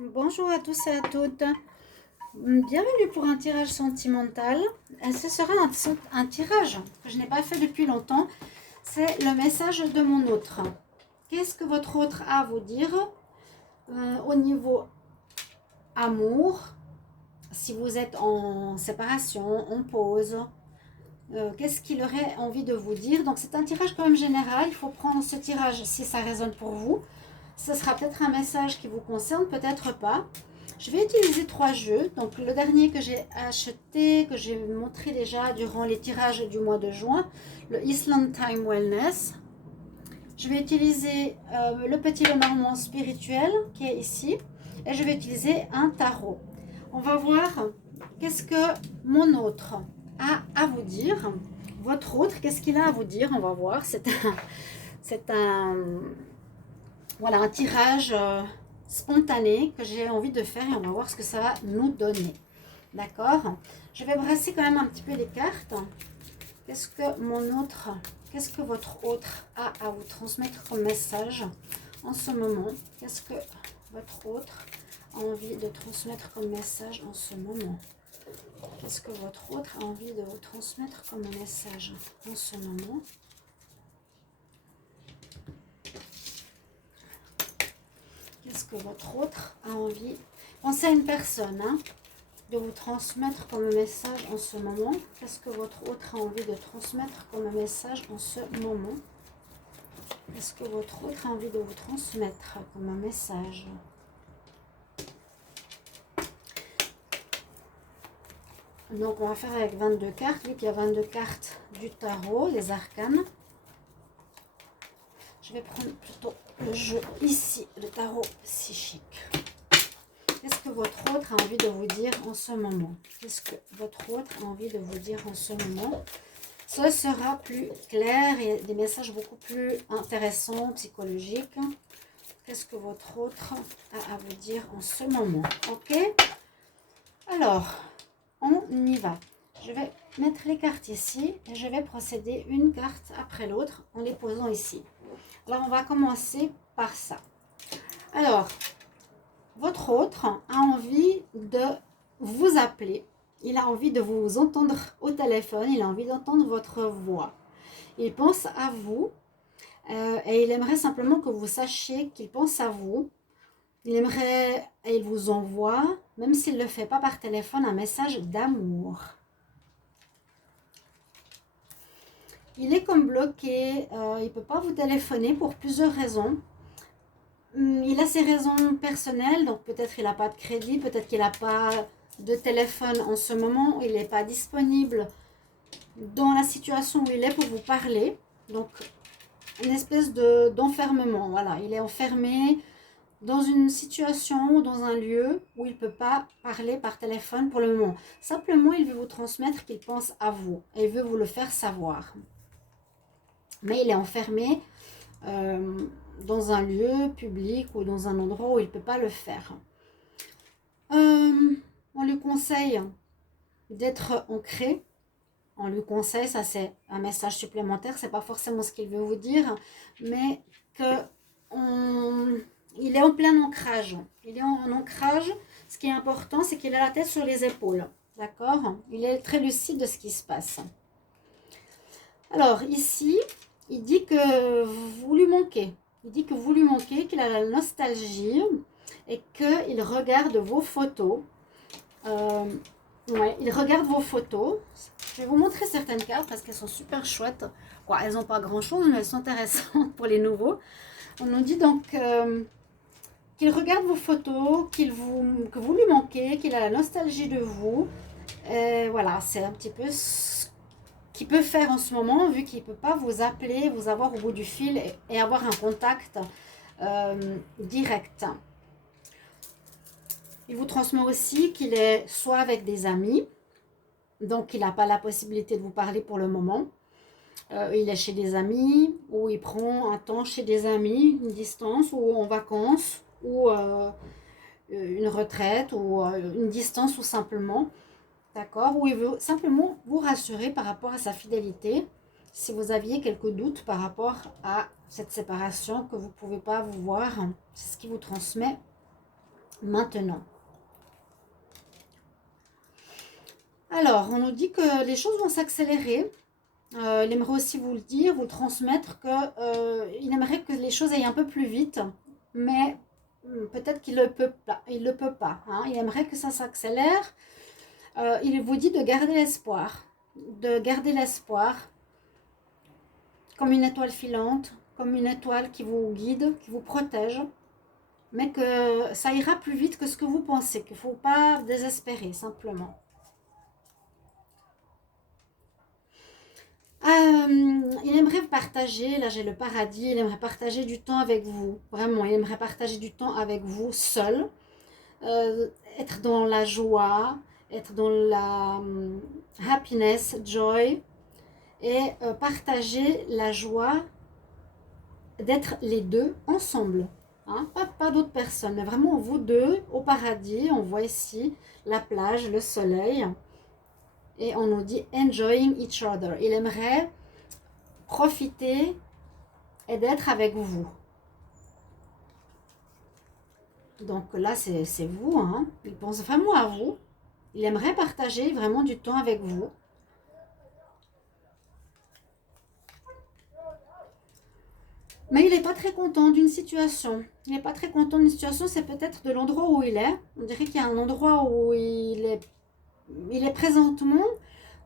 Bonjour à tous et à toutes. Bienvenue pour un tirage sentimental. Ce sera un tirage que je n'ai pas fait depuis longtemps. C'est le message de mon autre. Qu'est-ce que votre autre a à vous dire au niveau amour? Si vous êtes en séparation, en pause, qu'est-ce qu'il aurait envie de vous dire? Donc c'est un tirage quand même général. Il faut prendre ce tirage si ça résonne pour vous. Ce sera peut-être un message qui vous concerne, peut-être pas. Je vais utiliser 3 jeux. Donc le dernier que j'ai acheté, que j'ai montré déjà durant les tirages du mois de juin, le Island Time Wellness. Je vais utiliser le petit Lenormand spirituel qui est ici. Et je vais utiliser un tarot. On va voir qu'est-ce que mon autre a à vous dire. Votre autre, qu'est-ce qu'il a à vous dire? On va voir. Voilà, un tirage spontané que j'ai envie de faire et on va voir ce que ça va nous donner. D'accord? Je vais brasser quand même un petit peu les cartes. Qu'est-ce que votre autre a à vous transmettre comme message en ce moment? Qu'est-ce que votre autre a envie de transmettre comme message en ce moment? Qu'est-ce que votre autre a envie de vous transmettre comme message en ce moment? Qu'est-ce que votre autre a envie? Pensez à une personne, hein, de vous transmettre comme message en ce moment. Qu'est-ce que votre autre a envie de transmettre comme message en ce moment? Qu'est-ce que votre autre a envie de vous transmettre comme un message? Donc on va faire avec 22 cartes, vu qu'il y a 22 cartes du tarot, les arcanes. Je vais prendre plutôt le jeu ici, le tarot psychique. Qu'est-ce que votre autre a envie de vous dire en ce moment? Qu'est-ce que votre autre a envie de vous dire en ce moment? Ce sera plus clair et des messages beaucoup plus intéressants, psychologiques. Qu'est-ce que votre autre a à vous dire en ce moment? Ok? Alors, on y va. Je vais mettre les cartes ici et je vais procéder une carte après l'autre en les posant ici. Alors, on va commencer par ça. Alors, votre autre a envie de vous appeler. Il a envie de vous entendre au téléphone. Il a envie d'entendre votre voix. Il pense à vous et il aimerait simplement que vous sachiez qu'il pense à vous. Il aimerait et il vous envoie, même s'il ne le fait pas par téléphone, un message d'amour. Il est comme bloqué. Il ne peut pas vous téléphoner pour plusieurs raisons. Il a ses raisons personnelles, donc peut-être il n'a pas de crédit, peut-être qu'il n'a pas de téléphone en ce moment, il n'est pas disponible dans la situation où il est pour vous parler. Donc, une espèce d'enfermement, voilà, il est enfermé dans une situation, dans un lieu où il ne peut pas parler par téléphone pour le moment. Simplement, il veut vous transmettre qu'il pense à vous et il veut vous le faire savoir. Mais il est enfermé dans un lieu public ou dans un endroit où il ne peut pas le faire. On lui conseille d'être ancré. On lui conseille, ça c'est un message supplémentaire, c'est pas forcément ce qu'il veut vous dire, mais il est en plein ancrage. Il est en ancrage. Ce qui est important, c'est qu'il a la tête sur les épaules. D'accord? Il est très lucide de ce qui se passe. Alors ici, il dit que vous lui manquez. Il dit que vous lui manquez, qu'il a la nostalgie et qu'il regarde vos photos. Ouais, il regarde vos photos. Je vais vous montrer certaines cartes parce qu'elles sont super chouettes. Bon, elles n'ont pas grand-chose, mais elles sont intéressantes pour les nouveaux. On nous dit donc qu'il regarde vos photos, que vous lui manquez, qu'il a la nostalgie de vous. Et voilà, c'est un petit peu ce qu'il peut faire en ce moment, vu qu'il ne peut pas vous appeler, vous avoir au bout du fil et avoir un contact direct. Il vous transmet aussi qu'il est soit avec des amis, donc il n'a pas la possibilité de vous parler pour le moment. Il est chez des amis, ou il prend un temps chez des amis, une distance, ou en vacances, ou une retraite, ou une distance tout simplement. D'accord? Ou il veut simplement vous rassurer par rapport à sa fidélité. Si vous aviez quelques doutes par rapport à cette séparation, que vous ne pouvez pas vous voir, c'est ce qu'il vous transmet maintenant. Alors, on nous dit que les choses vont s'accélérer. Il aimerait aussi vous le dire, vous transmettre qu'il aimerait que les choses aillent un peu plus vite, mais peut-être qu'il ne le peut pas. Il le peut pas, hein. Il aimerait que ça s'accélère. Il vous dit de garder l'espoir. De garder l'espoir comme une étoile filante, comme une étoile qui vous guide, qui vous protège, mais que ça ira plus vite que ce que vous pensez, qu'il ne faut pas désespérer simplement. Il aimerait partager, là j'ai le paradis, il aimerait partager du temps avec vous, vraiment, il aimerait partager du temps avec vous seul, être dans la joie, être dans la happiness, joy, et partager la joie d'être les deux ensemble, hein, pas d'autres personnes, mais vraiment vous deux au paradis. On voit ici la plage, le soleil, et on nous dit enjoying each other. Il aimerait profiter et d'être avec vous. Donc là, c'est vous, hein. Il pense vraiment à vous. Il aimerait partager vraiment du temps avec vous. Mais il n'est pas très content d'une situation. Il n'est pas très content d'une situation, c'est peut-être de l'endroit où il est. On dirait qu'il y a un endroit où il est présentement,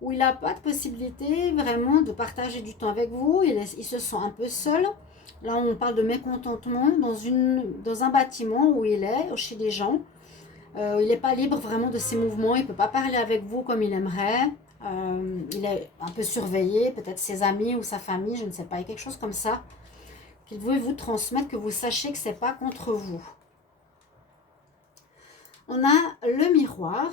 où il n'a pas de possibilité vraiment de partager du temps avec vous. Il se sent un peu seul. Là, on parle de mécontentement dans un bâtiment où il est, chez des gens. Il n'est pas libre vraiment de ses mouvements. Il ne peut pas parler avec vous comme il aimerait. Il est un peu surveillé, peut-être ses amis ou sa famille, je ne sais pas. Il y a quelque chose comme ça qu'il veut vous transmettre, que vous sachiez que ce n'est pas contre vous. On a le miroir.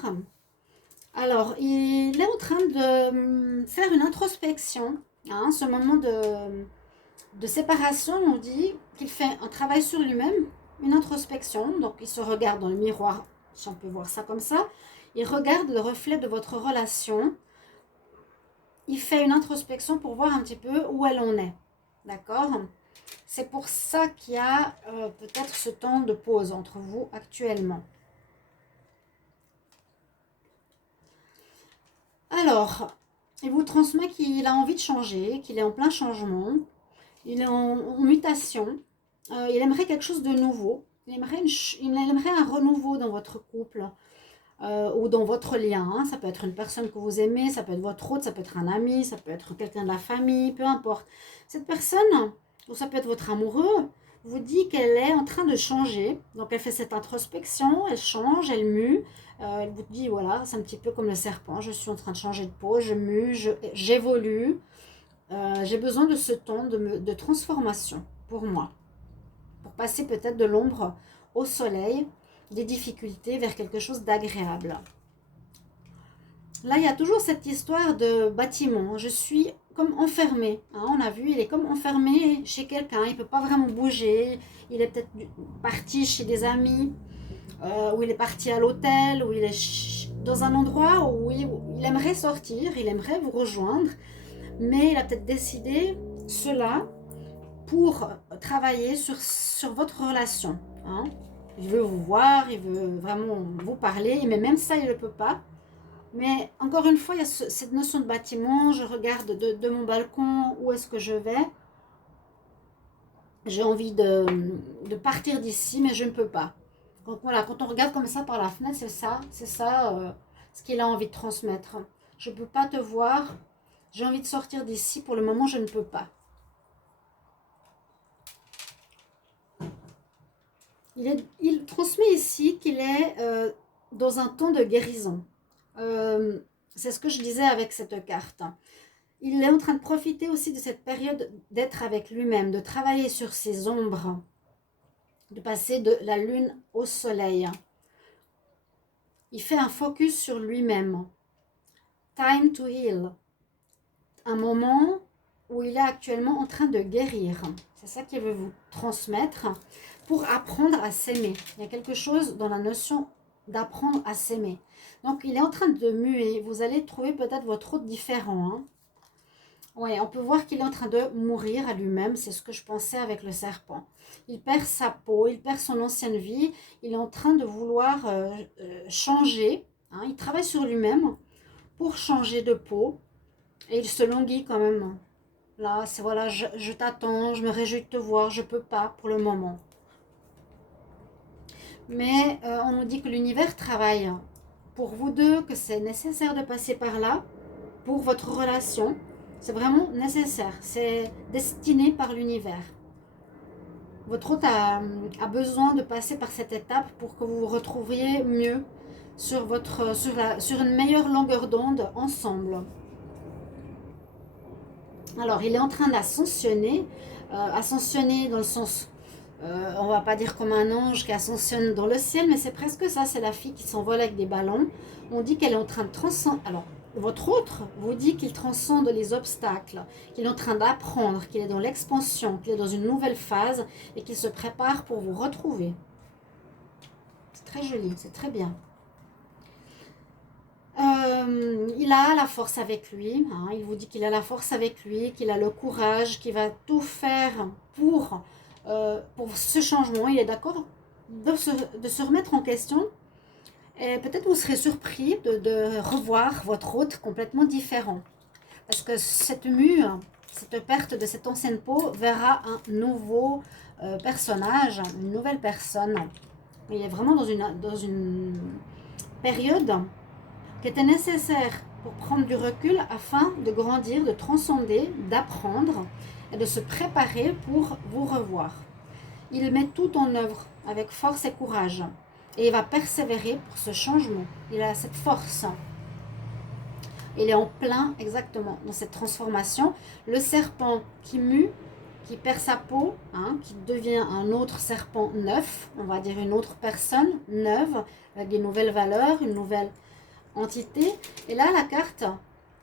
Alors, il est en train de faire une introspection. Hein, ce moment de séparation, on dit qu'il fait un travail sur lui-même, une introspection. Donc, il se regarde dans le miroir, si on peut voir ça comme ça. Il regarde le reflet de votre relation. Il fait une introspection pour voir un petit peu où elle en est. D'accord ? C'est pour ça qu'il y a peut-être ce temps de pause entre vous actuellement. Alors, il vous transmet qu'il a envie de changer, qu'il est en plein changement, il est en mutation, il aimerait quelque chose de nouveau, il aimerait un renouveau dans votre couple ou dans votre lien. Hein. Ça peut être une personne que vous aimez, ça peut être votre autre, ça peut être un ami, ça peut être quelqu'un de la famille, peu importe. Cette personne, ou ça peut être votre amoureux, vous dit qu'elle est en train de changer. Donc elle fait cette introspection, elle change, elle mue. Elle vous dit, voilà, c'est un petit peu comme le serpent. Je suis en train de changer de peau, je mue, j'évolue. J'ai besoin de ce temps de transformation pour moi. Pour passer peut-être de l'ombre au soleil, des difficultés vers quelque chose d'agréable. Là, il y a toujours cette histoire de bâtiment. Je suis comme enfermé. Hein, on a vu, il est comme enfermé chez quelqu'un. Il ne peut pas vraiment bouger. Il est peut-être parti chez des amis, ou il est parti à l'hôtel, ou il est dans un endroit où il aimerait sortir, il aimerait vous rejoindre. Mais il a peut-être décidé cela pour travailler sur votre relation. Hein. Il veut vous voir, il veut vraiment vous parler, mais même ça, il ne le peut pas. Mais encore une fois, il y a cette notion de bâtiment. Je regarde de mon balcon où est-ce que je vais. J'ai envie de partir d'ici, mais je ne peux pas. Donc voilà, quand on regarde comme ça par la fenêtre, c'est ça ce qu'il a envie de transmettre. Je ne peux pas te voir, j'ai envie de sortir d'ici, pour le moment je ne peux pas. Il transmet ici qu'il est dans un temps de guérison. C'est ce que je disais avec cette carte. Il est en train de profiter aussi de cette période d'être avec lui-même, de travailler sur ses ombres, de passer de la lune au soleil. Il fait un focus sur lui-même. Time to heal. Un moment où il est actuellement en train de guérir. C'est ça qu'il veut vous transmettre pour apprendre à s'aimer. Il y a quelque chose dans la notion d'apprendre à s'aimer. Donc, il est en train de muer. Vous allez trouver peut-être votre autre différent. Hein. Oui, on peut voir qu'il est en train de mourir à lui-même. C'est ce que je pensais avec le serpent. Il perd sa peau, il perd son ancienne vie. Il est en train de vouloir changer. Hein. Il travaille sur lui-même pour changer de peau. Et il se languit quand même. Là, c'est voilà, je t'attends, je me réjouis de te voir, je peux pas pour le moment. Mais on nous dit que l'univers travaille pour vous deux, que c'est nécessaire de passer par là pour votre relation. C'est vraiment nécessaire, c'est destiné par l'univers. Votre hôte a besoin de passer par cette étape pour que vous vous retrouviez mieux sur une meilleure longueur d'onde ensemble. Alors, il est en train d'ascensionner, ascensionner dans le sens, on va pas dire comme un ange qui ascensionne dans le ciel, mais c'est presque ça, c'est la fille qui s'envole avec des ballons. On dit qu'elle est en train de transcender. Alors, votre autre vous dit qu'il transcende les obstacles, qu'il est en train d'apprendre, qu'il est dans l'expansion, qu'il est dans une nouvelle phase et qu'il se prépare pour vous retrouver. C'est très joli, c'est très bien. Il a la force avec lui, hein, il vous dit qu'il a la force avec lui, qu'il a le courage, qu'il va tout faire pour ce changement. Il est d'accord de se remettre en question. Et peut-être vous serez surpris de revoir votre hôte complètement différent. Parce que cette mue, cette perte de cette ancienne peau verra un nouveau personnage, une nouvelle personne. Il est vraiment dans une période qui était nécessaire pour prendre du recul afin de grandir, de transcender, d'apprendre et de se préparer pour vous revoir. Il met tout en œuvre avec force et courage et il va persévérer pour ce changement. Il a cette force. Il est en plein exactement dans cette transformation. Le serpent qui mue, qui perd sa peau, hein, qui devient un autre serpent neuf, on va dire une autre personne neuve, avec des nouvelles valeurs, une nouvelle entité. Et là, la carte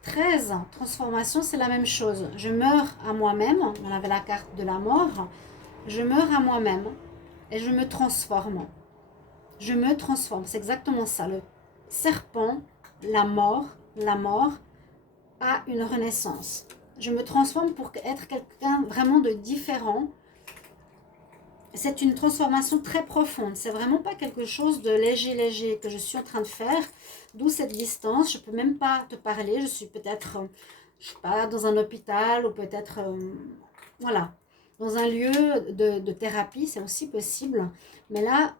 13, transformation, c'est la même chose. Je meurs à moi-même. On avait la carte de la mort. Je meurs à moi-même et je me transforme. Je me transforme. C'est exactement ça. Le serpent, la mort a une renaissance. Je me transforme pour être quelqu'un vraiment de différent. C'est une transformation très profonde. C'est vraiment pas quelque chose de léger que je suis en train de faire. D'où cette distance. Je peux même pas te parler. Je suis peut-être, je sais pas, dans un hôpital ou peut-être, voilà, dans un lieu de thérapie. C'est aussi possible. Mais là,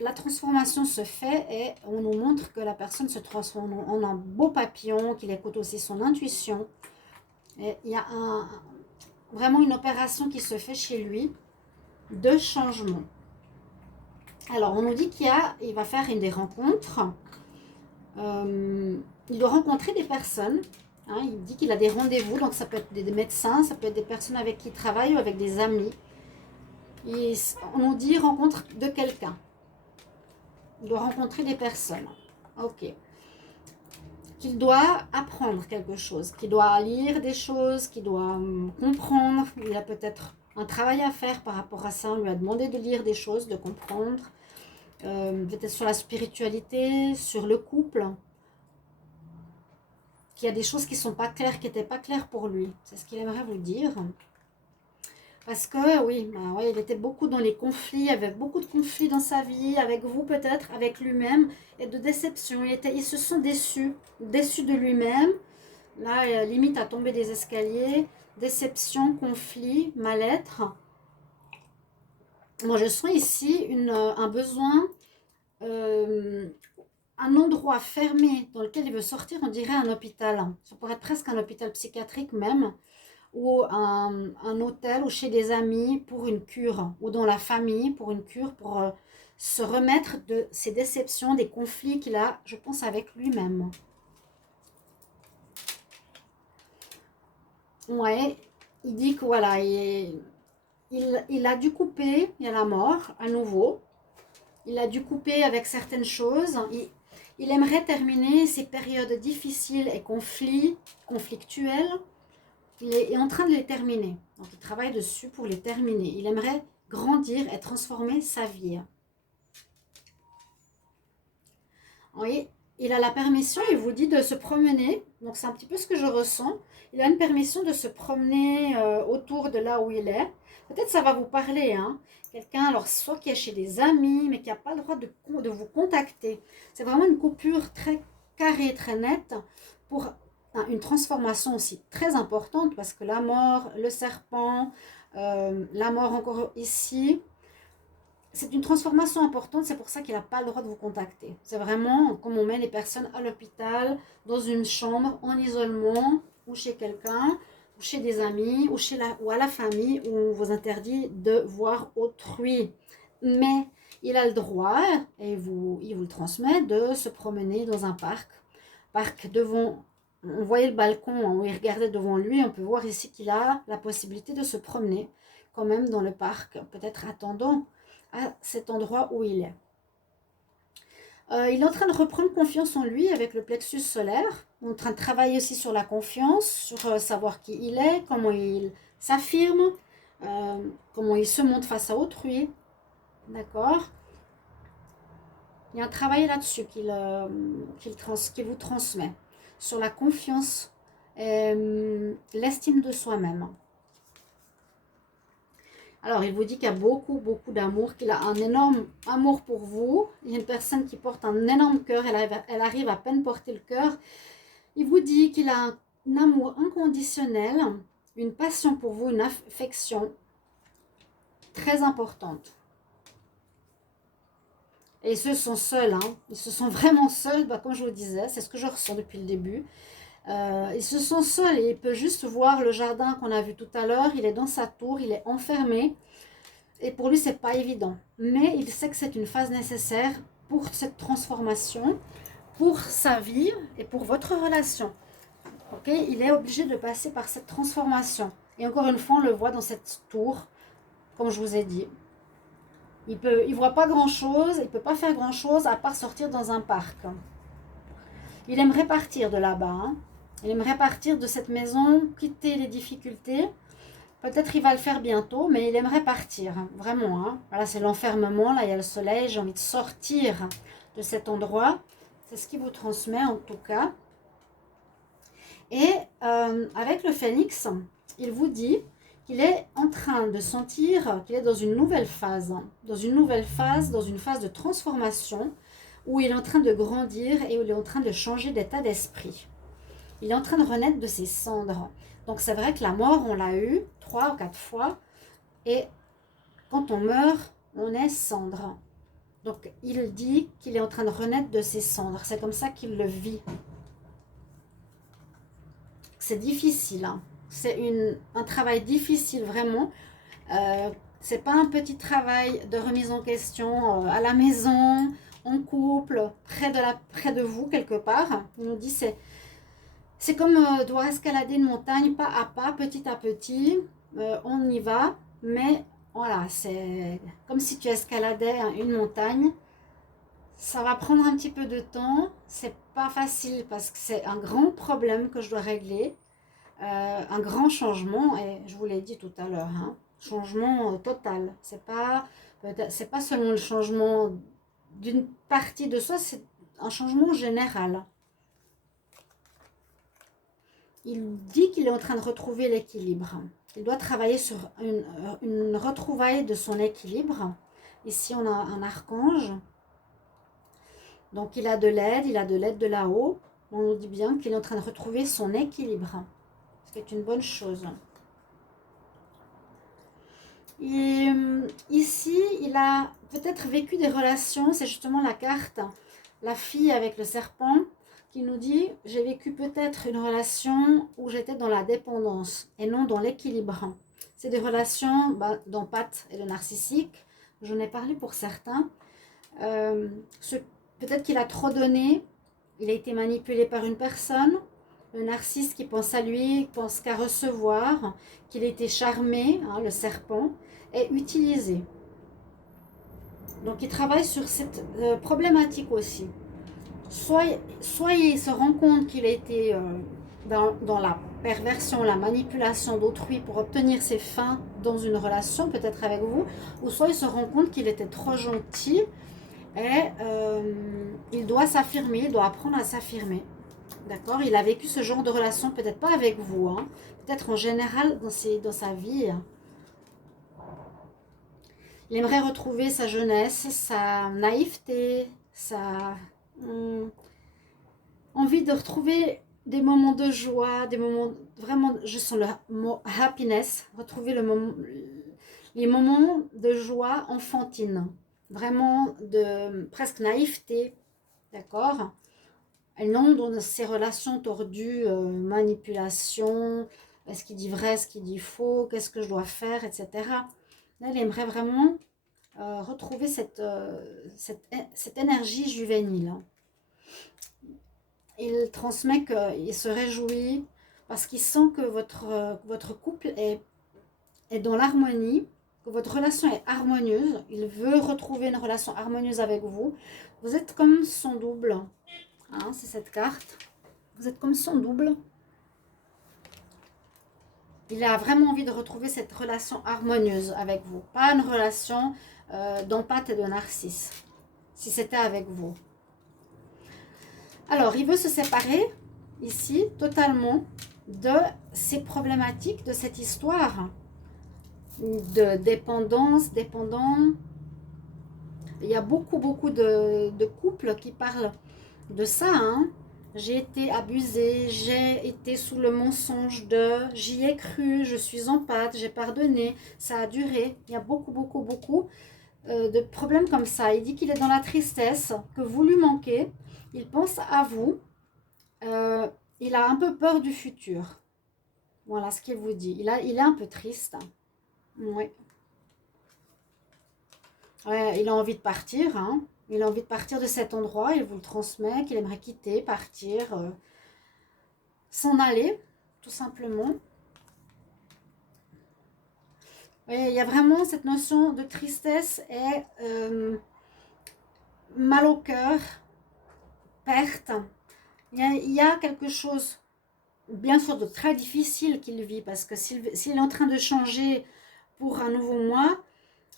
la transformation se fait et on nous montre que la personne se transforme en un beau papillon, qu'il écoute aussi son intuition. Et il y a vraiment une opération qui se fait chez lui de changement. Alors, on nous dit il va faire des rencontres. Il doit rencontrer des personnes. Hein, il dit qu'il a des rendez-vous, donc ça peut être des médecins, ça peut être des personnes avec qui il travaille ou avec des amis. On nous dit rencontre de quelqu'un. Il doit rencontrer des personnes. Ok. Qu'il doit apprendre quelque chose, qu'il doit lire des choses, qu'il doit comprendre. Il a peut-être un travail à faire par rapport à ça. On lui a demandé de lire des choses, de comprendre. Peut-être sur la spiritualité, sur le couple. Qu'il y a des choses qui ne sont pas claires, qui n'étaient pas claires pour lui. C'est ce qu'il aimerait vous dire. Parce que, oui, il était beaucoup dans les conflits, il y avait beaucoup de conflits dans sa vie, avec vous peut-être, avec lui-même, et de déception. Ils se sont déçus de lui-même. Là, limite à tomber des escaliers, déception, conflit, mal-être. Moi, je sens ici un besoin, un endroit fermé dans lequel il veut sortir, on dirait un hôpital. Ça pourrait être presque un hôpital psychiatrique même, ou un hôtel, ou chez des amis pour une cure, ou dans la famille pour une cure, pour se remettre de ces déceptions, des conflits qu'il a, je pense, avec lui-même. Ouais, il dit que voilà, il a dû couper, il y a la mort à nouveau, il a dû couper avec certaines choses, il aimerait terminer ces périodes difficiles et conflictuelles. Il est en train de les terminer. Donc, il travaille dessus pour les terminer. Il aimerait grandir et transformer sa vie. Oui, il a la permission, il vous dit de se promener. Donc c'est un petit peu ce que je ressens. Il a une permission de se promener autour de là où il est. Peut-être ça va vous parler, hein. Quelqu'un, alors soit qui est chez des amis, mais qui n'a pas le droit de vous contacter. C'est vraiment une coupure très carrée, très nette, pour une transformation aussi très importante, parce que la mort, le serpent, la mort encore ici, c'est une transformation importante, c'est pour ça qu'il n'a pas le droit de vous contacter. C'est vraiment comme on met les personnes à l'hôpital, dans une chambre, en isolement, ou chez quelqu'un, ou chez des amis, ou à la famille, où on vous interdit de voir autrui. Mais il a le droit, et il vous le transmet, de se promener dans un parc devant. On voyait le balcon où il regardait devant lui, on peut voir ici qu'il a la possibilité de se promener quand même dans le parc, peut-être attendant à cet endroit où il est. Il est en train de reprendre confiance en lui avec le plexus solaire. Il est en train de travailler aussi sur la confiance, sur savoir qui il est, comment il s'affirme, comment il se montre face à autrui. D'accord? Il y a un travail là-dessus qu'il vous transmet, sur la confiance et l'estime de soi-même. Alors, il vous dit qu'il y a beaucoup, beaucoup d'amour, qu'il a un énorme amour pour vous. Il y a une personne qui porte un énorme cœur, elle arrive à peine porter le cœur. Il vous dit qu'il a un amour inconditionnel, une passion pour vous, une affection très importante. Et ils se sont seuls, hein. Ils se sont vraiment seuls, comme je vous disais, c'est ce que je ressens depuis le début. Ils se sont seuls et il peut juste voir le jardin qu'on a vu tout à l'heure. Il est dans sa tour, il est enfermé. Et pour lui, c'est pas évident. Mais il sait que c'est une phase nécessaire pour cette transformation, pour sa vie et pour votre relation. Okay, il est obligé de passer par cette transformation. Et encore une fois, on le voit dans cette tour, comme je vous ai dit. Il voit pas grand-chose, il peut pas faire grand-chose à part sortir dans un parc. Il aimerait partir de là-bas, hein. Il aimerait partir de cette maison, quitter les difficultés. Peut-être il va le faire bientôt, mais il aimerait partir, vraiment, hein. Voilà, c'est l'enfermement, là il y a le soleil, j'ai envie de sortir de cet endroit. C'est ce qu'il vous transmet en tout cas. Et avec le phénix, il vous dit qu'il est en train de sentir qu'il est dans une nouvelle phase, dans une phase de transformation, où il est en train de grandir et où il est en train de changer d'état d'esprit. Il est en train de renaître de ses cendres. Donc c'est vrai que la mort, on l'a eu 3 ou 4 fois. Et quand on meurt, on est cendre. Donc il dit qu'il est en train de renaître de ses cendres. C'est comme ça qu'il le vit. C'est difficile, hein. C'est un travail difficile, vraiment. C'est pas un petit travail de remise en question à la maison, en couple, près de vous, quelque part. Il nous dit c'est comme devoir escalader une montagne pas à pas, petit à petit. On y va, mais voilà, c'est comme si tu escaladais une montagne. Ça va prendre un petit peu de temps. C'est pas facile parce que c'est un grand problème que je dois régler. Un grand changement, et je vous l'ai dit tout à l'heure, hein, changement total. C'est pas seulement le changement d'une partie de soi, c'est un changement général. Il dit qu'il est en train de retrouver l'équilibre. Il doit travailler sur une retrouvaille de son équilibre. Ici, on a un archange. Donc, il a de l'aide de là-haut. On nous dit bien qu'il est en train de retrouver son équilibre. C'est une bonne chose. Et ici, il a peut-être vécu des relations. C'est justement la carte, la fille avec le serpent, qui nous dit, j'ai vécu peut-être une relation où j'étais dans la dépendance et non dans l'équilibre. C'est des relations d'empathe et de narcissique. J'en ai parlé pour certains. Peut-être qu'il a trop donné. Il a été manipulé par une personne. Le narcisse qui pense à lui, pense qu'à recevoir, qu'il a été charmé, hein, le serpent, est utilisé. Donc il travaille sur cette problématique aussi. Soit il se rend compte qu'il a été dans la perversion, la manipulation d'autrui pour obtenir ses fins dans une relation, peut-être avec vous, ou soit il se rend compte qu'il était trop gentil et il doit s'affirmer, il doit apprendre à s'affirmer. D'accord? Il a vécu ce genre de relation, peut-être pas avec vous, hein, peut-être en général dans sa vie. Il aimerait retrouver sa jeunesse, sa naïveté, sa envie de retrouver des moments de joie, des moments vraiment, je sens le mot happiness, retrouver les moments de joie enfantine, vraiment de presque naïveté, d'accord? Et non dans ces relations tordues, manipulation, est-ce qu'il dit vrai, est-ce qu'il dit faux, qu'est-ce que je dois faire, etc. Là, il aimerait vraiment retrouver cette énergie juvénile. Il transmet qu'il se réjouit parce qu'il sent que votre couple est dans l'harmonie, que votre relation est harmonieuse. Il veut retrouver une relation harmonieuse avec vous. Vous êtes comme son double. Hein, c'est cette carte. Vous êtes comme son double. Il a vraiment envie de retrouver cette relation harmonieuse avec vous. Pas une relation d'empathe et de narcisse. Si c'était avec vous. Alors, il veut se séparer ici totalement de ces problématiques, de cette histoire de dépendance, dépendant. Il y a beaucoup de couples qui parlent de ça. Hein. J'ai été abusée, j'ai été sous le mensonge de, j'y ai cru, je suis en pâte, j'ai pardonné, ça a duré. Il y a beaucoup de problèmes comme ça. Il dit qu'il est dans la tristesse, que vous lui manquez, il pense à vous, il a un peu peur du futur. Voilà ce qu'il vous dit. Il est un peu triste. Oui. Ouais, il a envie de partir, hein. Il a envie de partir de cet endroit, il vous le transmet, qu'il aimerait quitter, partir, s'en aller, tout simplement. Ouais, il y a vraiment cette notion de tristesse et mal au cœur, perte. Il y a quelque chose, bien sûr, de très difficile qu'il vit, parce que s'il est en train de changer pour un nouveau mois,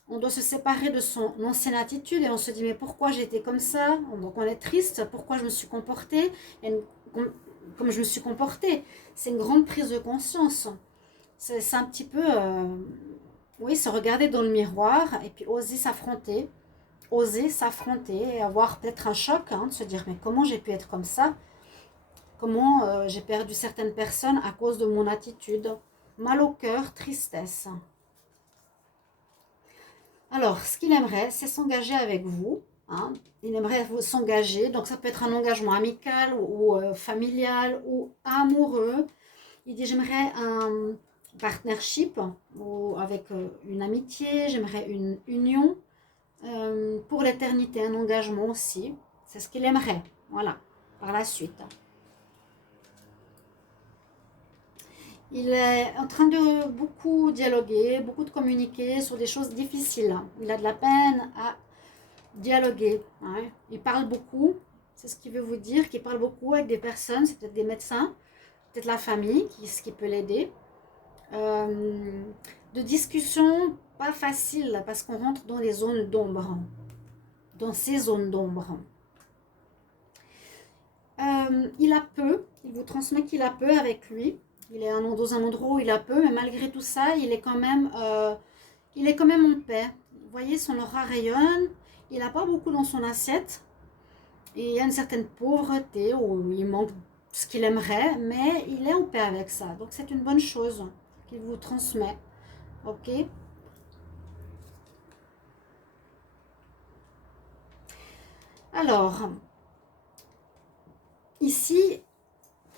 on doit se séparer de son ancienne attitude et on se dit mais pourquoi j'ai été comme ça? Donc on est triste, pourquoi je me suis comportée comme je me suis comportée. C'est une grande prise de conscience. C'est un petit peu, oui, se regarder dans le miroir et puis oser s'affronter et avoir peut-être un choc, hein, de se dire mais comment j'ai pu être comme ça? Comment j'ai perdu certaines personnes à cause de mon attitude? Mal au cœur, tristesse. Alors, ce qu'il aimerait, c'est s'engager avec vous. Hein. Il aimerait s'engager, donc ça peut être un engagement amical ou familial ou amoureux. Il dit, j'aimerais un partnership ou avec une amitié, j'aimerais une union pour l'éternité, un engagement aussi. C'est ce qu'il aimerait, voilà, par la suite. Il est en train de beaucoup dialoguer, beaucoup de communiquer sur des choses difficiles. Il a de la peine à dialoguer. Hein. Il parle beaucoup, c'est ce qu'il veut vous dire, qu'il parle beaucoup avec des personnes, c'est peut-être des médecins, peut-être la famille, ce qui peut l'aider. De discussions pas faciles, parce qu'on rentre dans les zones d'ombre, dans ces zones d'ombre. Il a peu, il vous transmet qu'il a peu avec lui. Il est dans un endroit où il a peu, mais malgré tout ça, il est quand même en paix. Vous voyez, son aura rayonne. Il n'a pas beaucoup dans son assiette. Et il y a une certaine pauvreté où il manque ce qu'il aimerait, mais il est en paix avec ça. Donc c'est une bonne chose qu'il vous transmet. Ok? Alors, ici,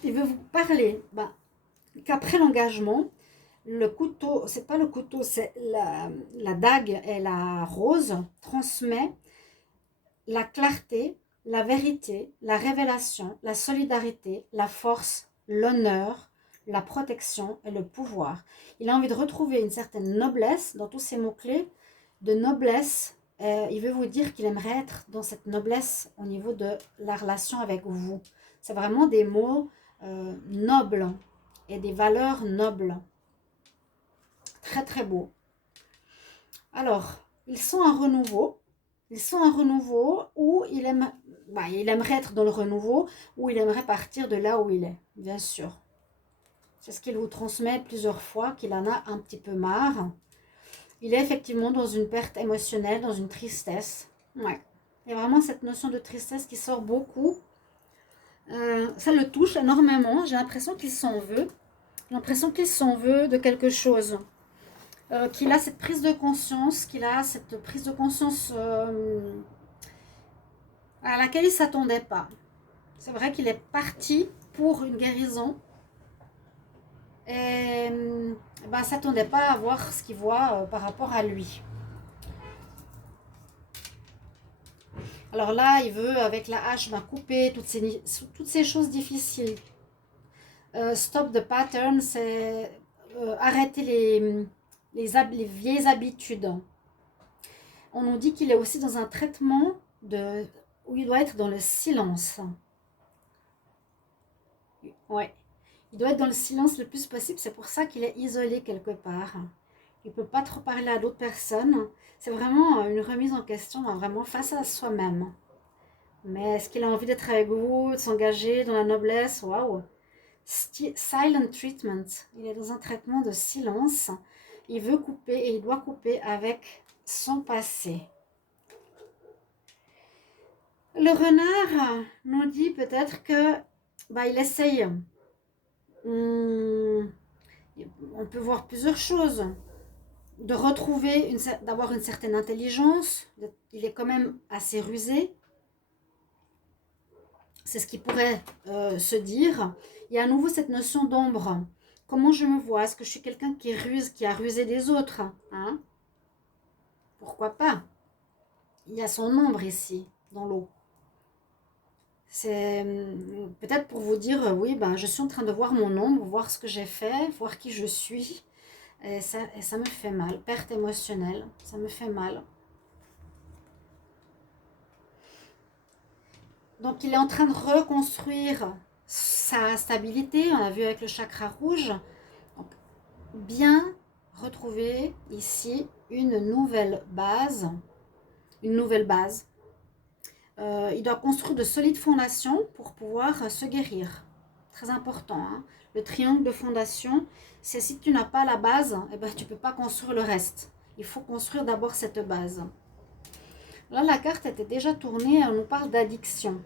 il veut vous parler qu'après l'engagement, le couteau, c'est pas le couteau, c'est la dague et la rose transmet la clarté, la vérité, la révélation, la solidarité, la force, l'honneur, la protection et le pouvoir. Il a envie de retrouver une certaine noblesse dans tous ces mots-clés, de noblesse. Il veut vous dire qu'il aimerait être dans cette noblesse au niveau de la relation avec vous. C'est vraiment des mots nobles et des valeurs nobles. Très beau. Alors, ils sont un renouveau où il aime bah, il aimerait être dans le renouveau ou il aimerait partir de là où il est, bien sûr. C'est ce qu'il vous transmet plusieurs fois, qu'il en a un petit peu marre. Il est effectivement dans une perte émotionnelle, dans une tristesse. Ouais. Il y a vraiment cette notion de tristesse qui sort beaucoup. Ça le touche énormément. J'ai l'impression qu'il s'en veut. J'ai l'impression qu'il s'en veut de quelque chose. Qu'il a cette prise de conscience, à laquelle il ne s'attendait pas. C'est vrai qu'il est parti pour une guérison. Et ben, ne s'attendait pas à voir ce qu'il voit par rapport à lui. Alors là, il veut, avec la hache, ben, couper toutes ces choses difficiles. Stop the pattern, c'est arrêter les vieilles habitudes. On nous dit qu'il est aussi dans un traitement où il doit être dans le silence. Ouais. Il doit être dans le silence le plus possible. C'est pour ça qu'il est isolé quelque part. Il ne peut pas trop parler à d'autres personnes. C'est vraiment une remise en question, vraiment face à soi-même. Mais est-ce qu'il a envie d'être avec vous, de s'engager dans la noblesse? Waouh! Silent treatment. Il est dans un traitement de silence. Il veut couper et il doit couper avec son passé. Le renard nous dit peut-être que il essaye. On peut voir plusieurs choses. D'avoir une certaine intelligence. Il est quand même assez rusé. C'est ce qui pourrait se dire. Il y a à nouveau cette notion d'ombre. Comment je me vois? Est-ce que je suis quelqu'un qui ruse, qui a rusé des autres, hein? Pourquoi pas? Il y a son ombre ici, dans l'eau. C'est peut-être pour vous dire, oui, je suis en train de voir mon ombre, voir ce que j'ai fait, voir qui je suis. Et ça me fait mal. Perte émotionnelle, ça me fait mal. Donc, il est en train de reconstruire sa stabilité. On a vu avec le chakra rouge. Donc, bien retrouver ici une nouvelle base. Une nouvelle base. Il doit construire de solides fondations pour pouvoir se guérir. Très important. Hein. Le triangle de fondation, c'est si tu n'as pas la base, tu ne peux pas construire le reste. Il faut construire d'abord cette base. Là, la carte était déjà tournée. On nous parle d'addiction.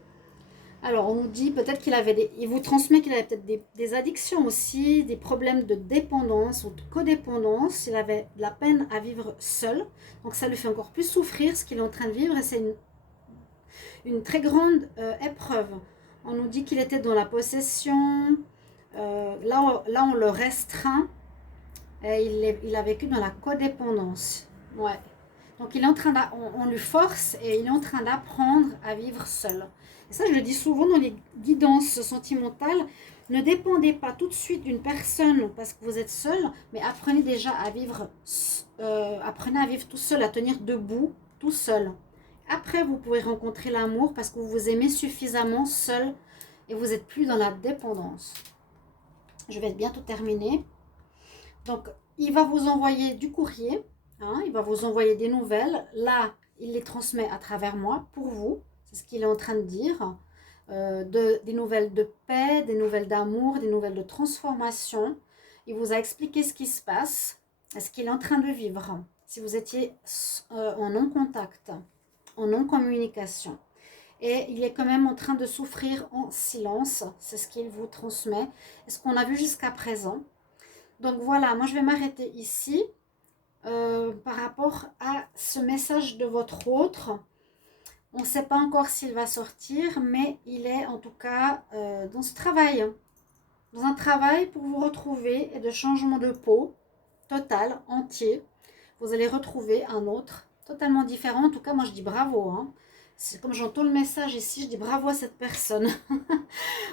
Alors, on nous dit peut-être il vous transmet qu'il avait peut-être des addictions aussi, des problèmes de dépendance ou de codépendance. Il avait de la peine à vivre seul. Donc, ça lui fait encore plus souffrir ce qu'il est en train de vivre. Et c'est une très grande épreuve. On nous dit qu'il était dans la possession. Là, on le restreint. Et il a vécu dans la codépendance. Ouais. Donc, on lui force et il est en train d'apprendre à vivre seul. Et ça, je le dis souvent dans les guidances sentimentales. Ne dépendez pas tout de suite d'une personne parce que vous êtes seul, mais apprenez déjà à vivre, tout seul, à tenir debout, tout seul. Après, vous pouvez rencontrer l'amour parce que vous vous aimez suffisamment seul et vous n'êtes plus dans la dépendance. Je vais bientôt terminer. Donc, il va vous envoyer du courrier. Il va vous envoyer des nouvelles. Là, il les transmet à travers moi pour vous. C'est ce qu'il est en train de dire. Des nouvelles de paix, des nouvelles d'amour, des nouvelles de transformation. Il vous a expliqué ce qui se passe, ce qu'il est en train de vivre. Si vous étiez en non-contact, en non-communication. Et il est quand même en train de souffrir en silence. C'est ce qu'il vous transmet. Et ce qu'on a vu jusqu'à présent. Donc voilà, moi je vais m'arrêter ici. Par rapport à ce message de votre autre, on ne sait pas encore s'il va sortir, mais il est en tout cas dans ce travail, dans un travail pour vous retrouver et de changement de peau total, entier. Vous allez retrouver un autre totalement différent. En tout cas, moi je dis bravo. C'est comme j'entends le message ici, je dis bravo à cette personne.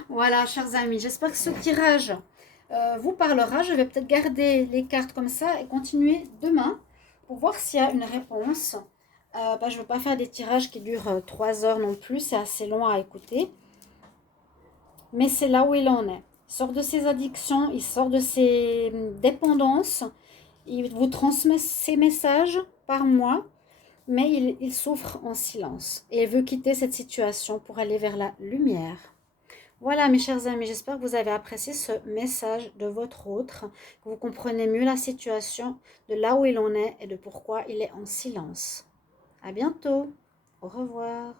Voilà, chers amis, j'espère que ce tirage vous parlera. Je vais peut-être garder les cartes comme ça et continuer demain pour voir s'il y a une réponse. Je ne veux pas faire des tirages qui durent 3 heures non plus, c'est assez long à écouter. Mais c'est là où il en est. Il sort de ses addictions, il sort de ses dépendances. Il vous transmet ses messages par moi. mais il souffre en silence et il veut quitter cette situation pour aller vers la lumière. Voilà mes chers amis, j'espère que vous avez apprécié ce message de votre autre, que vous comprenez mieux la situation de là où il en est et de pourquoi il est en silence. À bientôt, au revoir.